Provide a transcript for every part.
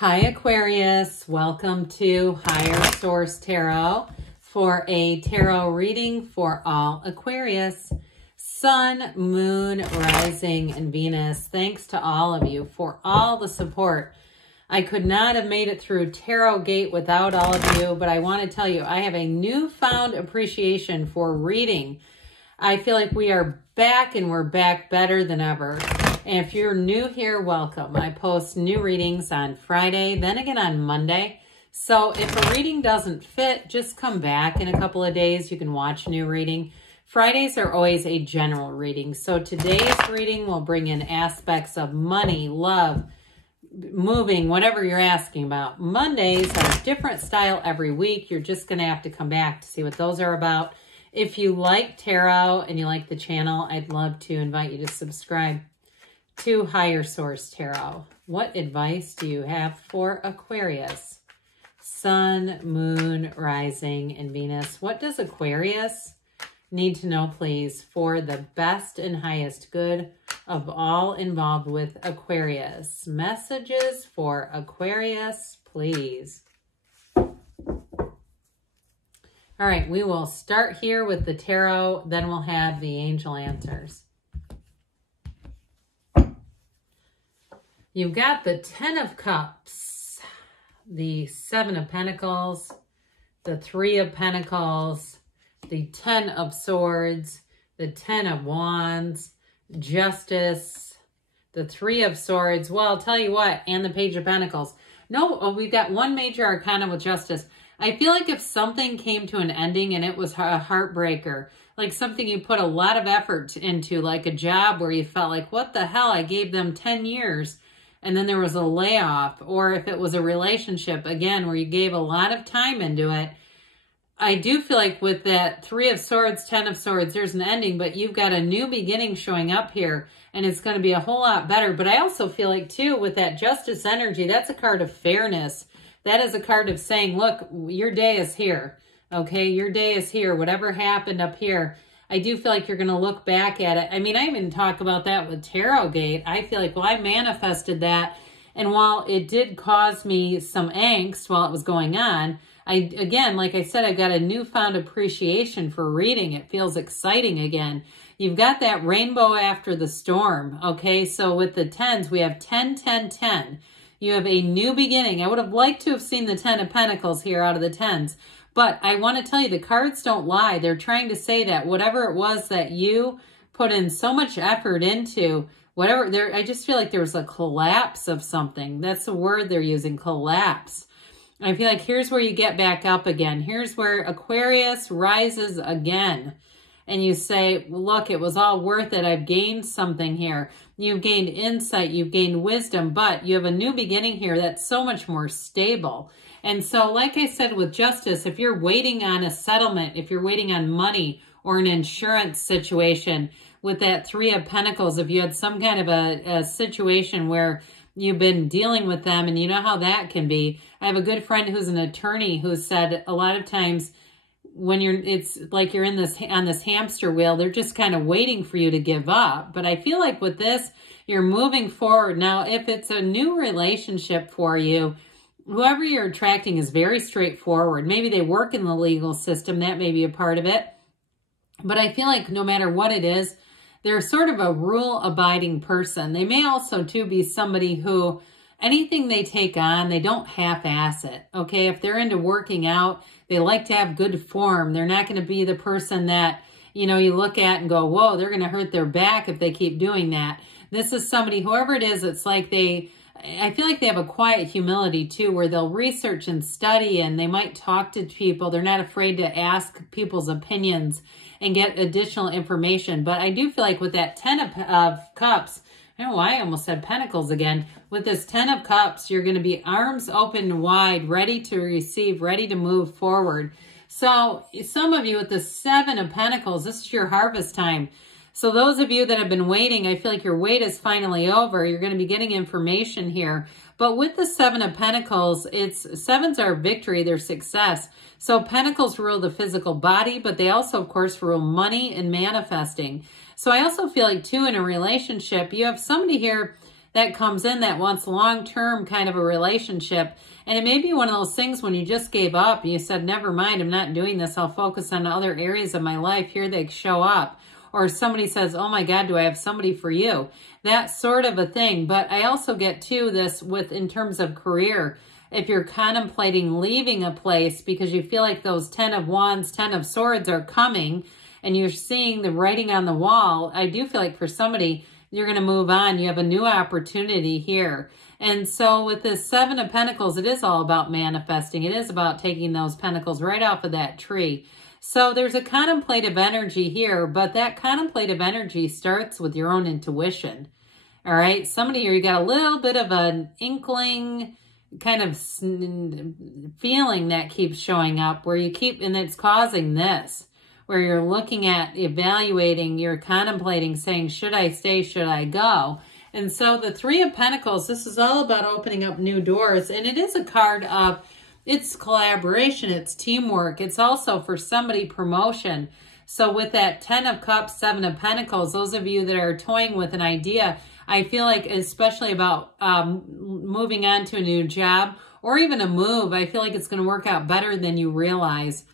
Hi Aquarius, welcome to Higher Source Tarot for a tarot reading for all Aquarius, Sun, Moon, Rising, and Venus. Thanks to all of you for all the support. I could not have made it through Tarot Gate without all of you, but I want to tell you, I have a newfound appreciation for reading. I feel like we are back and we're back better than ever. And if you're new here, welcome. I post new readings on Friday, then again on Monday. So if a reading doesn't fit, just come back in a couple of days. You can watch a new reading. Fridays are always a general reading. So today's reading will bring in aspects of money, love, moving, whatever you're asking about. Mondays are a different style every week. You're just going to have to come back to see what those are about. If you like tarot and you like the channel, I'd love to invite you to subscribe to Higher Source Tarot. What advice do you have for Aquarius? Sun, Moon, Rising, and Venus. What does Aquarius need to know, please, for the best and highest good of all involved with Aquarius? Messages for Aquarius, please. All right, we will start here with the tarot, then we'll have the angel answers. You've got the 10 of Cups, the 7 of Pentacles, the 3 of Pentacles, the 10 of Swords, the 10 of Wands, Justice, the 3 of Swords. Well, I'll tell you what, and the Page of Pentacles. No, we've got one major arcana with Justice. I feel like if something came to an ending and it was a heartbreaker, like something you put a lot of effort into, like a job where you felt like, what the hell, I gave them 10 years. And then there was a layoff, or if it was a relationship, again, where you gave a lot of time into it. I do feel like with that 3 of Swords, 10 of Swords, there's an ending, but you've got a new beginning showing up here, and it's going to be a whole lot better. But I also feel like, too, with that Justice energy, that's a card of fairness. That is a card of saying, look, your day is here, okay? Your day is here. Whatever happened up here, I do feel like you're going to look back at it. I mean, I even talk about that with Tarot Gate. I feel like, well, I manifested that. And while it did cause me some angst while it was going on, again, like I said, I've got a newfound appreciation for reading. It feels exciting again. You've got that rainbow after the storm, okay? So with the 10s, we have 10, 10, 10. You have a new beginning. I would have liked to have seen the 10 of Pentacles here out of the 10s. But I want to tell you, the cards don't lie. They're trying to say that whatever it was that you put in so much effort into, whatever, I just feel like there was a collapse of something. That's the word they're using, collapse. I feel like here's where you get back up again. Here's where Aquarius rises again. And you say, look, it was all worth it. I've gained something here. You've gained insight. You've gained wisdom. But you have a new beginning here that's so much more stable. And so, like I said with Justice, if you're waiting on a settlement, if you're waiting on money or an insurance situation with that 3 of Pentacles, if you had some kind of a situation where you've been dealing with them and you know how that can be. I have a good friend who's an attorney who said a lot of times when it's like you're in on this hamster wheel, they're just kind of waiting for you to give up. But I feel like with this, you're moving forward. Now, if it's a new relationship for you, whoever you're attracting is very straightforward. Maybe they work in the legal system. That may be a part of it. But I feel like no matter what it is, they're sort of a rule-abiding person. They may also, too, be somebody who anything they take on, they don't half-ass it, okay? If they're into working out, they like to have good form. They're not going to be the person that, you know, you look at and go, whoa, they're going to hurt their back if they keep doing that. This is somebody, whoever it is, it's like I feel like they have a quiet humility too, where they'll research and study and they might talk to people. They're not afraid to ask people's opinions and get additional information. But I do feel like with that 10 of Cups, I don't know why I almost said Pentacles again. With this 10 of Cups, you're going to be arms open wide, ready to receive, ready to move forward. So some of you with the 7 of Pentacles, this is your harvest time. So those of you that have been waiting, I feel like your wait is finally over. You're going to be getting information here. But with the 7 of Pentacles, sevens are victory, they're success. So Pentacles rule the physical body, but they also, of course, rule money and manifesting. So I also feel like, too, in a relationship, you have somebody here that comes in that wants long-term kind of a relationship. And it may be one of those things when you just gave up and you said, never mind, I'm not doing this. I'll focus on other areas of my life. Here they show up. Or somebody says, oh my God, do I have somebody for you? That sort of a thing. But I also get to this with in terms of career. If you're contemplating leaving a place because you feel like those 10 of Wands, 10 of Swords are coming and you're seeing the writing on the wall, I do feel like for somebody, you're going to move on. You have a new opportunity here. And so with this 7 of Pentacles, it is all about manifesting. It is about taking those pentacles right off of that tree. So there's a contemplative energy here, but that contemplative energy starts with your own intuition. All right. Somebody here, you got a little bit of an inkling kind of feeling that keeps showing up where you keep, and it's causing this, where you're looking at evaluating, you're contemplating saying, should I stay? Should I go? And so the 3 of Pentacles, this is all about opening up new doors. And it is a card of, it's collaboration, it's teamwork. It's also for somebody promotion. So with that 10 of Cups, 7 of Pentacles, those of you that are toying with an idea, I feel like especially about moving on to a new job or even a move, I feel like it's going to work out better than you realize.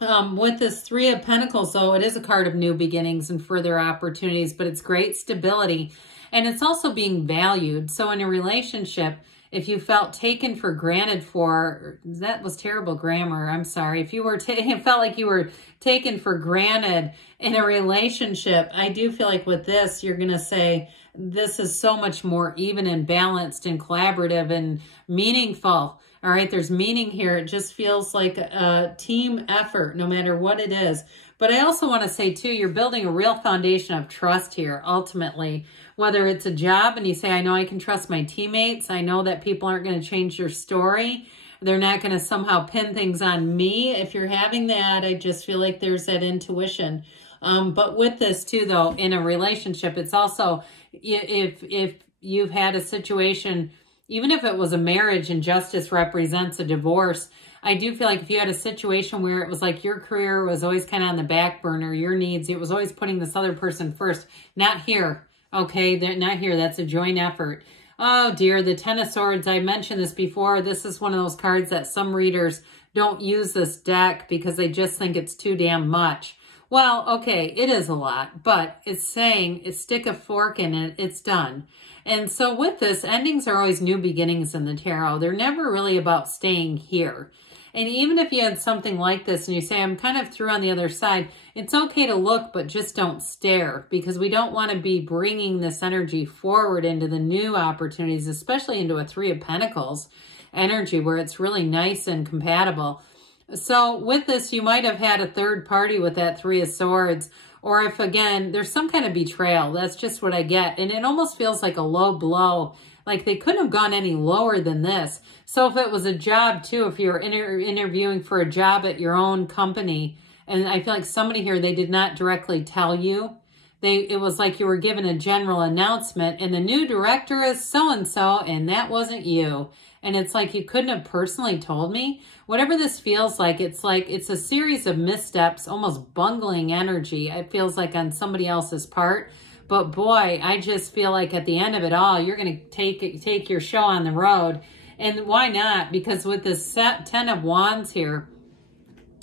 With this 3 of Pentacles, though, it is a card of new beginnings and further opportunities, but it's great stability. And it's also being valued. So in a relationship, if you felt taken for granted for, that was terrible grammar, I'm sorry. If you were felt like you were taken for granted in a relationship, I do feel like with this, you're going to say, this is so much more even and balanced and collaborative and meaningful. All right, there's meaning here. It just feels like a team effort, no matter what it is. But I also want to say, too, you're building a real foundation of trust here, ultimately. Whether it's a job and you say, I know I can trust my teammates. I know that people aren't going to change your story. They're not going to somehow pin things on me. If you're having that, I just feel like there's that intuition. But with this, too, though, in a relationship, it's also, if you've had a situation, even if it was a marriage and justice represents a divorce, I do feel like if you had a situation where it was like your career was always kind of on the back burner, your needs, it was always putting this other person first. Not here, okay? They're not here. That's a joint effort. Oh, dear, the 10 of Swords. I mentioned this before. This is one of those cards that some readers don't use this deck because they just think it's too damn much. Well, okay, it is a lot, but it's saying, stick a fork in it, it's done. And so with this, endings are always new beginnings in the tarot. They're never really about staying here. And even if you had something like this and you say, I'm kind of through on the other side, it's okay to look, but just don't stare, because we don't want to be bringing this energy forward into the new opportunities, especially into a 3 of Pentacles energy where it's really nice and compatible. So with this, you might have had a third party with that 3 of Swords, or if, again, there's some kind of betrayal. That's just what I get. And it almost feels like a low blow, like they couldn't have gone any lower than this. So if it was a job, too, if you're interviewing for a job at your own company, and I feel like somebody here, they did not directly tell you. It was like you were given a general announcement, and the new director is so-and-so, and that wasn't you. And it's like you couldn't have personally told me. Whatever this feels like it's a series of missteps, almost bungling energy. It feels like on somebody else's part. But boy, I just feel like at the end of it all, you're going to take your show on the road. And why not? Because with this 10 of Wands here,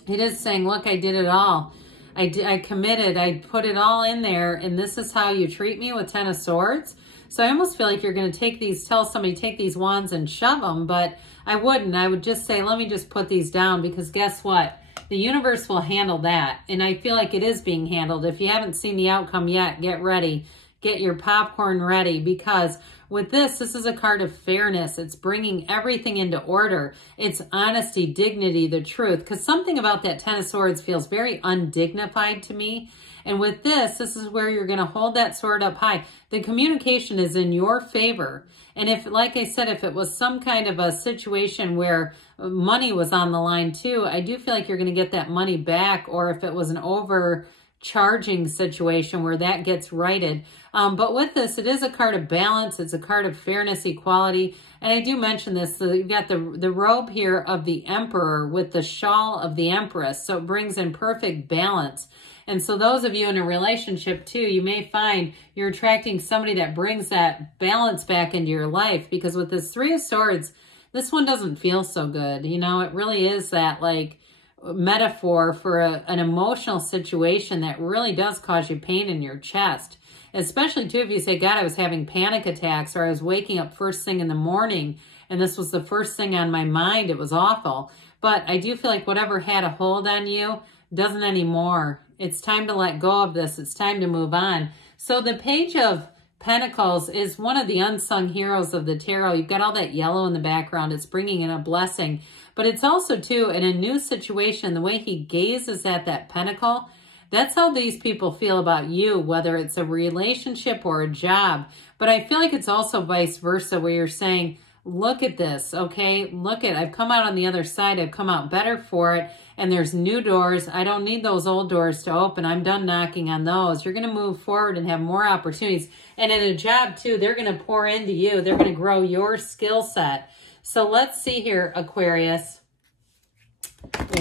it is saying, look, I did it all. I committed. I put it all in there. And this is how you treat me with 10 of Swords. So I almost feel like you're going to tell somebody, take these wands and shove them, but I wouldn't. I would just say, let me just put these down, because guess what? The universe will handle that. And I feel like it is being handled. If you haven't seen the outcome yet, get ready. Get your popcorn ready, because with this is a card of fairness. It's bringing everything into order. It's honesty, dignity, the truth, because something about that 10 of Swords feels very undignified to me. And with this is where you're going to hold that sword up high. The communication is in your favor. And if, like I said, if it was some kind of a situation where money was on the line too, I do feel like you're going to get that money back. Or if it was an overcharging situation where that gets righted. But with this, it is a card of balance. It's a card of fairness, equality. And I do mention this. So you've got the robe here of the Emperor with the shawl of the Empress. So it brings in perfect balance. And so those of you in a relationship too, you may find you're attracting somebody that brings that balance back into your life, because with this Three of Swords, this one doesn't feel so good. You know, it really is that like metaphor for an emotional situation that really does cause you pain in your chest. Especially too if you say, God, I was having panic attacks, or I was waking up first thing in the morning and this was the first thing on my mind. It was awful. But I do feel like whatever had a hold on you doesn't anymore. It's time to let go of this. It's time to move on. So the Page of Pentacles is one of the unsung heroes of the tarot. You've got all that yellow in the background. It's bringing in a blessing. But it's also, too, in a new situation, the way he gazes at that pentacle, that's how these people feel about you, whether it's a relationship or a job. But I feel like it's also vice versa, where you're saying, look at this, okay? Look at, I've come out on the other side. I've come out better for it. And there's new doors. I don't need those old doors to open. I'm done knocking on those. You're going to move forward and have more opportunities. And in a job, too, they're going to pour into you. They're going to grow your skill set. So let's see here, Aquarius,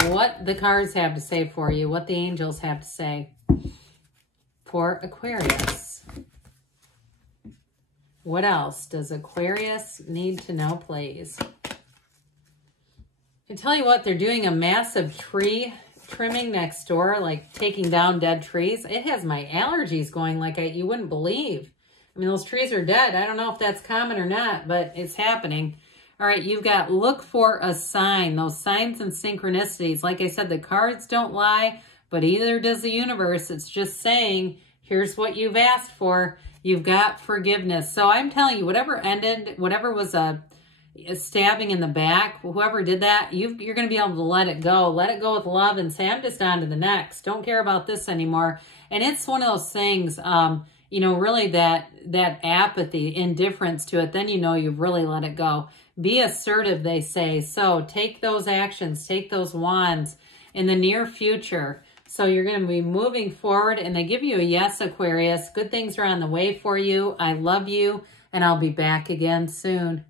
what the cards have to say for you, what the angels have to say for Aquarius. What else does Aquarius need to know, please? I tell you what, they're doing a massive tree trimming next door, like taking down dead trees. It has my allergies going like you wouldn't believe. I mean, those trees are dead. I don't know if that's common or not, but it's happening. All right, you've got look for a sign. Those signs and synchronicities. Like I said, the cards don't lie, but either does the universe. It's just saying, here's what you've asked for. You've got forgiveness. So I'm telling you, whatever ended, whatever was a stabbing in the back, whoever did that, you're going to be able to let it go. Let it go with love and say, I'm just on to the next. Don't care about this anymore. And it's one of those things, you know, really that apathy, indifference to it, then you know you've really let it go. Be assertive, they say. So take those actions, take those wands in the near future. So you're going to be moving forward, and they give you a yes, Aquarius. Good things are on the way for you. I love you, and I'll be back again soon.